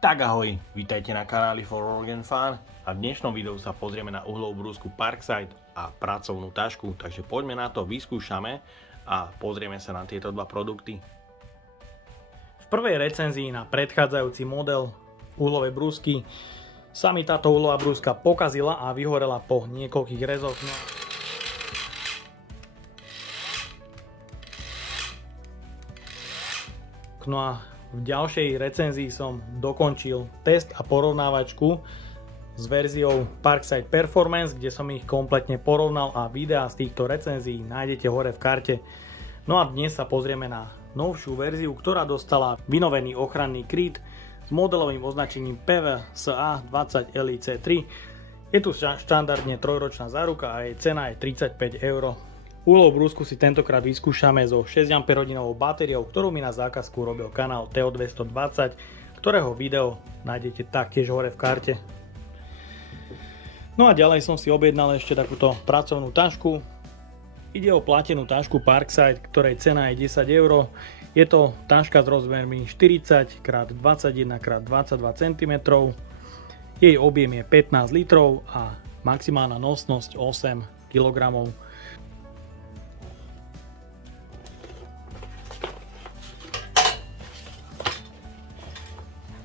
Tak ahoj, vítajte na kanáli For Organ Fan a v dnešnom videu sa pozrieme na uhlovú brúsku Parkside a pracovnú tašku, takže poďme na to, vyskúšame a pozrieme sa na tieto dva produkty. V prvej recenzii na predchádzajúci model uhlovej brúsky sa mi táto uhlová brúska pokazila a vyhorela po niekoľkých rezoch. No a v ďalšej recenzii som dokončil test a porovnávačku s verziou Parkside Performance, kde som ich kompletne porovnal a videá z týchto recenzií nájdete hore v karte. No a dnes sa pozrieme na novšiu verziu, ktorá dostala vynovený ochranný kryt s modelovým označením PVSA 20 LIC3. Je tu štandardne trojročná záruka a jej cena je 35 €. Uhlovú brúsku si tentokrát vyskúšame so 6 Ah batériou, ktorú mi na zákazku robil kanál Teo220, ktorého video nájdete taktiež hore v karte. No a ďalej som si objednal ešte takúto pracovnú tašku. Ide o platenú tašku Parkside, ktorej cena je 10 €. Je to taška s rozmermi 40×21×22 cm. Jej objem je 15 litrov a maximálna nosnosť 8 kg.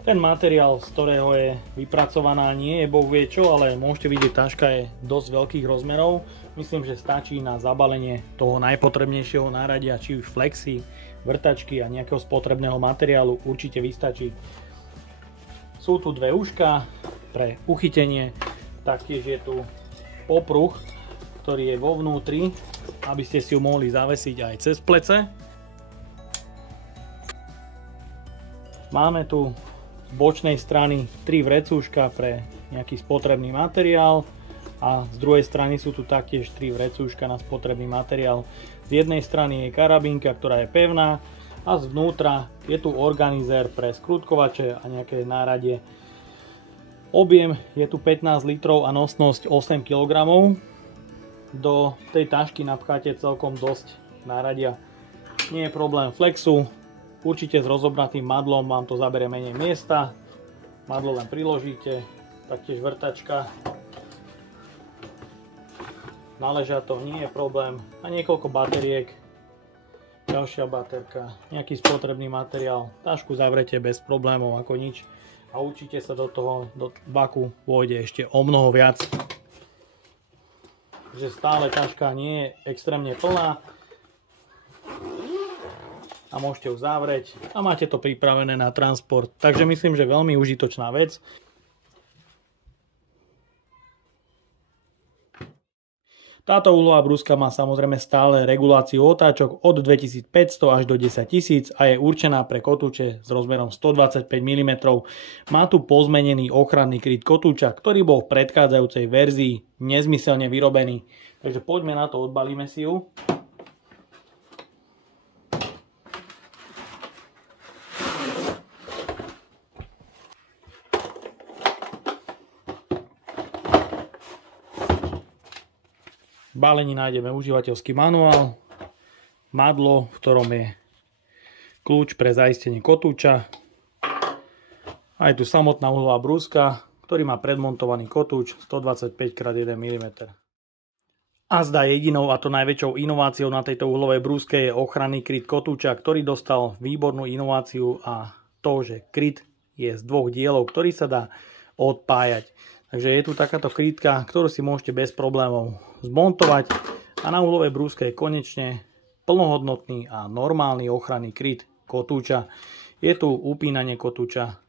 Ten materiál, z ktorého je vypracovaná, nie je boh vie čo, ale môžete vidieť, taška je dosť veľkých rozmerov. Myslím, že stačí na zabalenie toho najpotrebnejšieho náradia, či už flexy, vrtačky a nejakého spotrebného materiálu, určite vystačí. Sú tu dve uška pre uchytenie, taktiež je tu popruh, ktorý je vo vnútri, aby ste si ju mohli zavesiť aj cez plece. Máme tu z bočnej strany 3 vrecúška pre nejaký spotrebný materiál a z druhej strany sú tu taktiež 3 vrecúška na spotrebný materiál. Z jednej strany je karabínka, ktorá je pevná, a zvnútra je tu organizér pre skrutkovače a nejaké náradie. Objem je tu 15 litrov a nosnosť 8 kg. Do tej tašky napcháte celkom dosť náradia. Nie je problém flexu. Určite s rozobratým madlom vám to zabere menej miesta. Madlo len priložíte, taktiež vrtačka. Naleža to, nie je problém. A niekoľko batériek. Ďalšia baterka, nejaký spotrebný materiál. Tašku zavrete bez problémov, ako nič. A určite sa do baku vôjde ešte o mnoho viac. Takže stále taška nie je extrémne plná. A môžete ju zavrieť a máte to pripravené na transport. Takže myslím, že veľmi užitočná vec. Táto uhlová brúska má samozrejme stále reguláciu otáčok od 2500 až do 10 000 a je určená pre kotúče s rozmerom 125 mm. Má tu pozmenený ochranný kryt kotúča, ktorý bol v predchádzajúcej verzii nezmyselne vyrobený. Takže poďme na to, odbalíme si ju. V balení nájdeme užívateľský manuál, madlo, v ktorom je kľúč pre zaistenie kotúča. A je tu samotná uhlová brúska, ktorý má predmontovaný kotúč 125×1 mm. A zdá jedinou a to najväčšou inováciou na tejto uhlovej brúske je ochranný kryt kotúča, ktorý dostal výbornú inováciu, a to, že kryt je z dvoch dielov, ktorý sa dá odpájať. Takže je tu takáto krytka, ktorú si môžete bez problémov zmontovať, a na uhlovej brúske je konečne plnohodnotný a normálny ochranný kryt kotúča. Je tu upínanie kotúča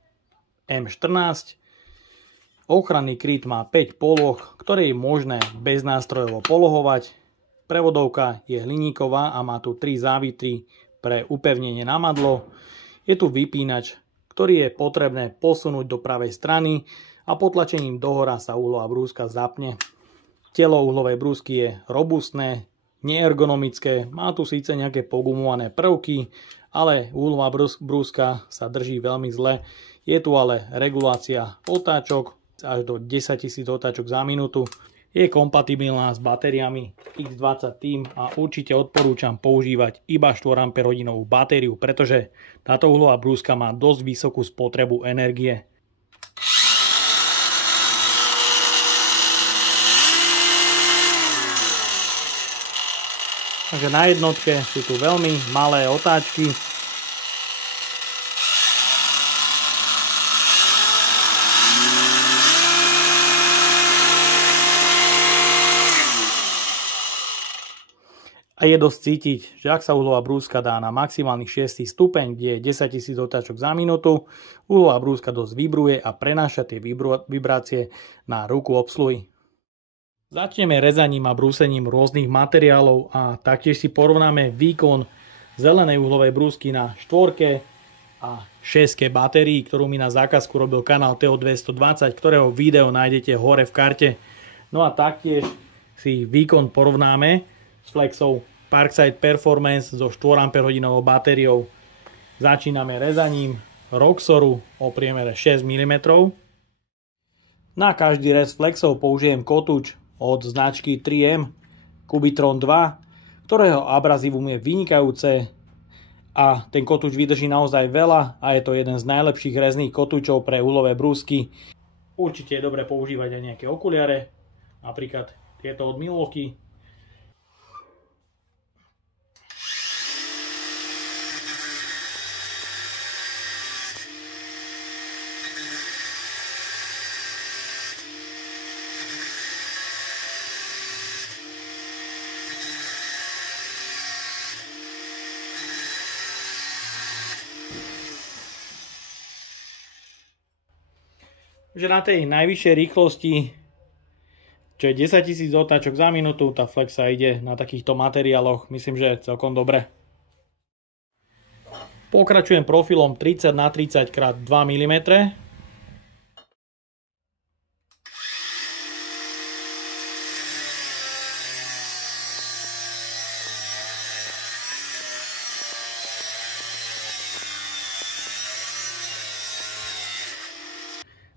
M14. Ochranný kryt má 5 poloh, ktoré je možné beznástrojovo polohovať. Prevodovka je hliníková a má tu 3 závitry pre upevnenie na madlo. Je tu vypínač, ktorý je potrebné posunúť do pravej strany a potlačením dohora sa uhlová brúska zapne. Telo uhlovej brúsky je robustné, neergonomické, má tu síce nejaké pogumované prvky, ale uhlová brúska sa drží veľmi zle. Je tu ale regulácia otáčok až do 10 000 otáčok za minútu. Je kompatibilná s batériami X20 Team a určite odporúčam používať iba 4 Ah batériu, pretože táto uhlová brúska má dosť vysokú spotrebu energie. Takže na jednotke sú tu veľmi malé otáčky. A je dosť cítiť, že ak sa uhlová brúska dá na maximálny 6. stupeň, kde je 10 000 otáčok za minútu, uhlová brúska dosť vibruje a prenáša tie vibrácie na ruku obsluhy. Začneme rezaním a brúsením rôznych materiálov a taktiež si porovnáme výkon zelenej uhlovej brúsky na 4 a 6 batérií, ktorú mi na zákazku robil kanál TO220, ktorého video nájdete hore v karte. No a taktiež si výkon porovnáme s Flexou Parkside Performance so 4 Ah batériou. Začíname rezaním Roxoru o priemere 6 mm. Na každý rez Flexov použijem kotúč od značky 3M Cubitron 2, ktorého abrazívum je vynikajúce a ten kotúč vydrží naozaj veľa a je to jeden z najlepších rezných kotúčov pre uhlové brúsky. Určite je dobre používať aj nejaké okuliare, napríklad tieto od Milwaukee. Že na tej najvyššej rýchlosti, čo je 10 000 otáčok za minútu, tá Flexa ide na takýchto materiáloch, myslím, že je celkom dobre. Pokračujem profilom 30x30 x 2 mm.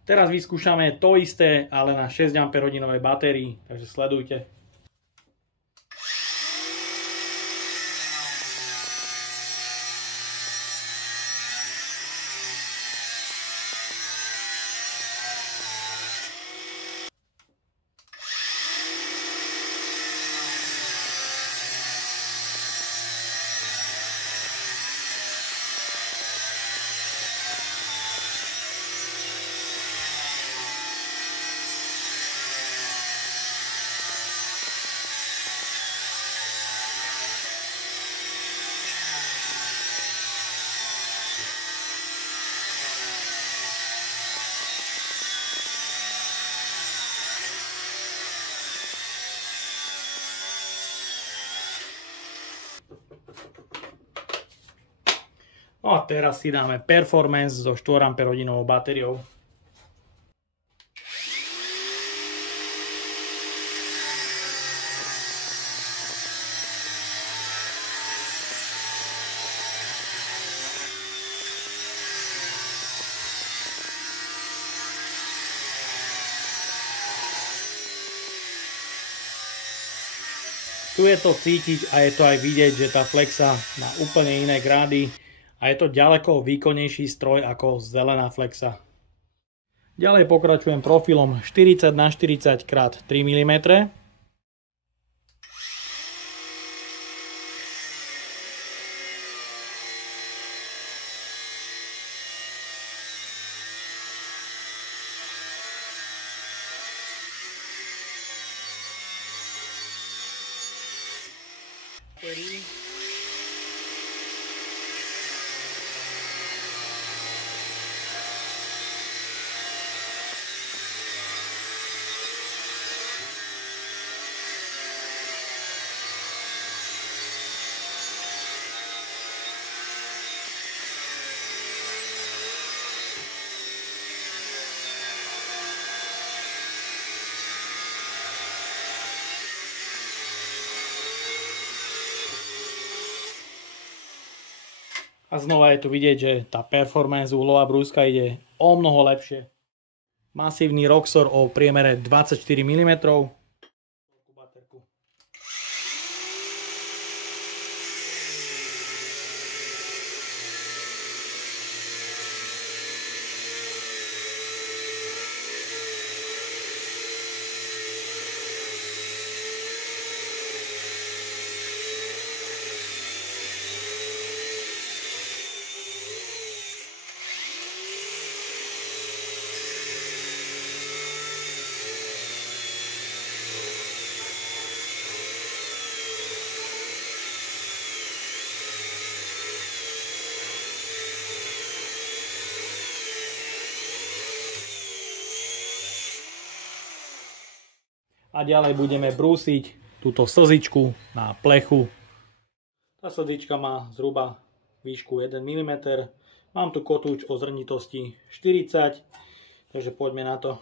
Teraz vyskúšame to isté, ale na 6 Ah batérii, takže sledujte. No a teraz si dáme Performance so 4 Ah batériou. Tu je to cítiť a je to aj vidieť, že tá Flexa má úplne iné grády a je to ďaleko výkonnejší stroj ako zelená Flexa. Ďalej pokračujem profilom 40x40 x 3 mm. A znova je tu vidieť, že tá performance uhlová brúska ide o mnoho lepšie. Masívny Roxor o priemere 24 mm. A ďalej budeme brúsiť túto slzičku na plechu. Tá slzička má zhruba výšku 1 mm. Mám tu kotúč o zrnitosti 40, takže poďme na to.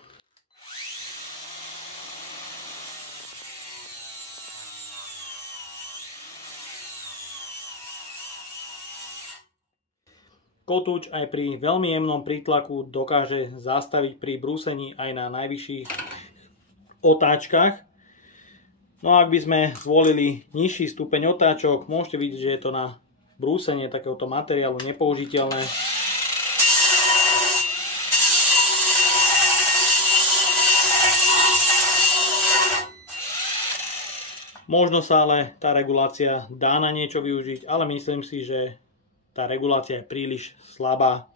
Kotúč aj pri veľmi jemnom prítlaku dokáže zastaviť pri brúsení aj na najvyšších otáčkach. No a ak by sme zvolili nižší stupeň otáčok, môžete vidieť, že je to na brúsenie takéhoto materiálu nepoužiteľné. Možno sa ale tá regulácia dá na niečo využiť, ale myslím si, že tá regulácia je príliš slabá.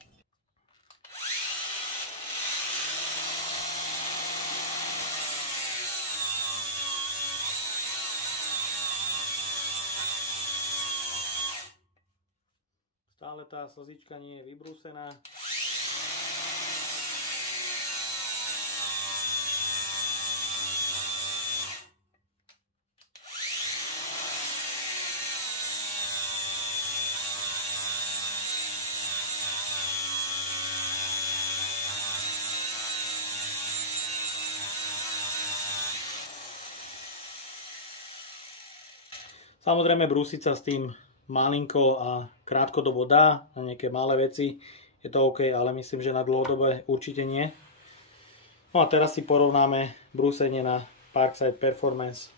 Stále tá slzička nie je vybrúsená. Samozrejme brúsiť sa s tým malinko a krátkodobo dá, na nejaké malé veci je to OK, ale myslím, že na dlhodobé určite nie. No a teraz si porovnáme brúsenie na Parkside Performance.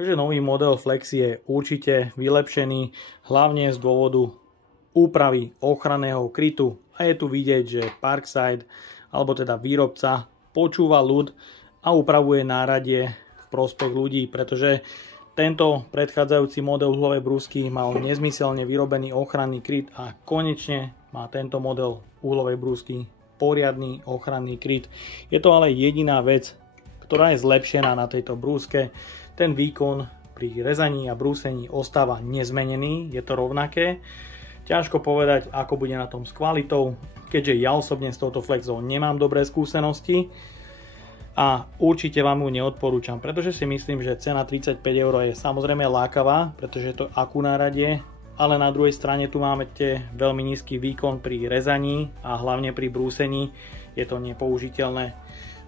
Takže nový model Flexi je určite vylepšený, hlavne z dôvodu úpravy ochranného krytu. A je tu vidieť, že Parkside, alebo teda výrobca, počúva ľud a upravuje náradie v prospech ľudí, pretože tento predchádzajúci model uhlovej brúsky mal nezmyselne vyrobený ochranný kryt a konečne má tento model uhlovej brúsky poriadny ochranný kryt. Je to ale jediná vec, ktorá je zlepšená na tejto brúske. Ten výkon pri rezaní a brúsení ostáva nezmenený, je to rovnaké. Ťažko povedať, ako bude na tom s kvalitou, keďže ja osobne s touto Flexou nemám dobré skúsenosti a určite vám ju neodporúčam, pretože si myslím, že cena 35 € je samozrejme lákavá, pretože je to akú náradie, ale na druhej strane tu máme veľmi nízky výkon pri rezaní a hlavne pri brúsení je to nepoužiteľné.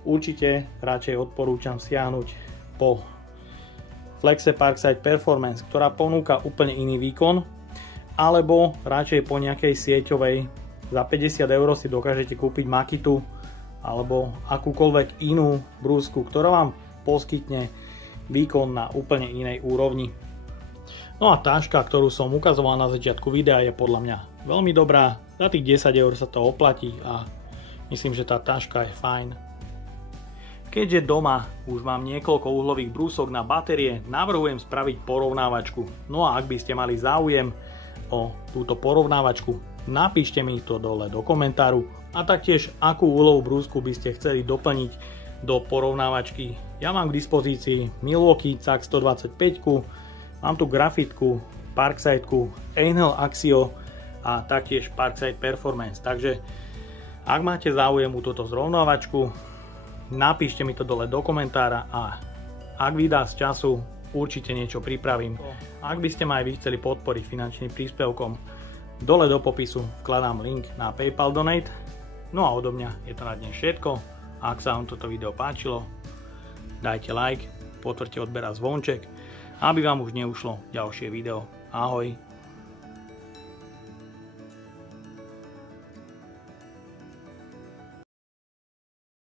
Určite radšej odporúčam siahnuť po Flexe Parkside Performance, ktorá ponúka úplne iný výkon, alebo radšej po nejakej sieťovej za 50 € si dokážete kúpiť Makitu alebo akúkoľvek inú brúsku, ktorá vám poskytne výkon na úplne inej úrovni. No a táška, ktorú som ukazoval na začiatku videa, je podľa mňa veľmi dobrá. Za tých 10 € sa to oplatí a myslím, že tá táška je fajn. Keďže doma už mám niekoľko uhlových brúsok na batérie, navrhujem spraviť porovnávačku. No a ak by ste mali záujem o túto porovnávačku, napíšte mi to dole do komentáru a taktiež akú uhlovú brúsku by ste chceli doplniť do porovnávačky. Ja mám k dispozícii Milwaukee CAX 125, mám tu grafitku, Parksideku, Einhell Axio a taktiež Parkside Performance. Takže ak máte záujem o túto zrovnávačku, napíšte mi to dole do komentára a ak vydá z času, určite niečo pripravím. Ak by ste ma aj vy chceli podporiť finančným príspevkom, dole do popisu vkladám link na PayPal Donate. No a odo mňa je to na dnes všetko. Ak sa vám toto video páčilo, dajte like, potvrďte odber a zvonček, aby vám už neušlo ďalšie video. Ahoj!